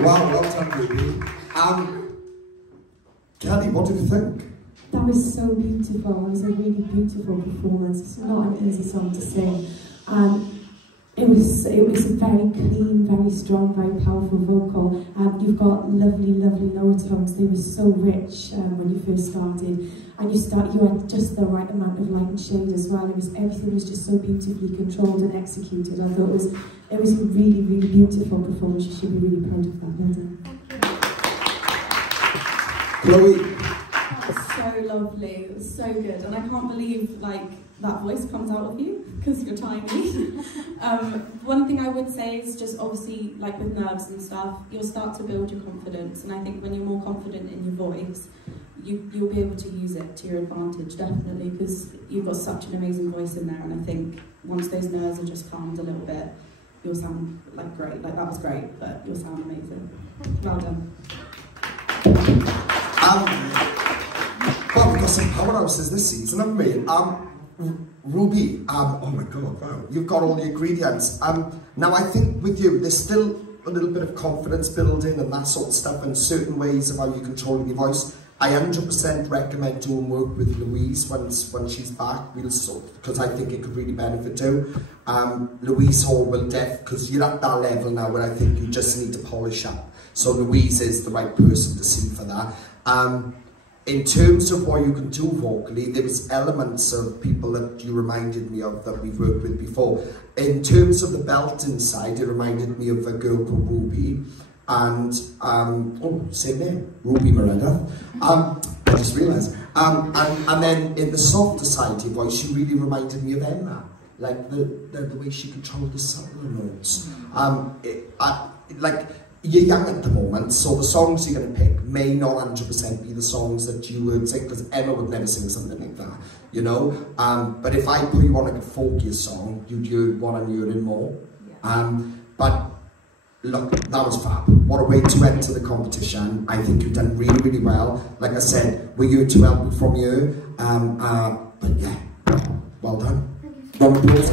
Wow, well done, Ruby. Kelly, what do you think? That was so beautiful. It was a really beautiful performance. It's not an easy song to sing. It was a very clean, very strong, very powerful vocal. You've got lovely, lovely lower tones. They were so rich when you first started. And you had just the right amount of light and shade as well. Everything was just so beautifully controlled and executed. I thought it was a really, really beautiful performance. You should be really proud of that. Well done. Chloe. That was so lovely. It was so good. And I can't believe that voice comes out of you because you're tiny. One thing I would say is just obviously with nerves and stuff, you'll start to build your confidence. And I think when you're more confident in your voice, you'll be able to use it to your advantage, definitely, because you've got such an amazing voice in there. And I think once those nerves are just calmed a little bit, you'll sound great. That was great, but you'll sound amazing. Well done. Well, we've got some powerhouses this season, haven't we? Ruby, oh my God, wow, you've got all the ingredients. Now I think with you, there's still a little bit of confidence building and that sort of stuff, and certain ways of how you're controlling your voice. I 100% recommend doing work with Louise when she's back, because I think it could really benefit too. Louise Hall will because you're at that level now where I think you just need to polish up. So Louise is the right person to see for that. In terms of what you can do vocally, there was elements of people that you reminded me of that we've worked with before. In terms of the belting side, it reminded me of a girl called Ruby, and same name, Ruby Miranda. I just realised. And then in the softer side of your voice, she really reminded me of Emma, like the way she controlled the subtler notes. You're young at the moment, so the songs you're going to pick may not 100% be the songs that you would sing, because Emma would never sing something like that, you know? But if I put you on a folkier song, you'd want to hear it more. Yeah. But look, that was fab. What a way to enter the competition. I think you've done really, really well. Like I said, we're here to help from you. But yeah, well done. Round of applause.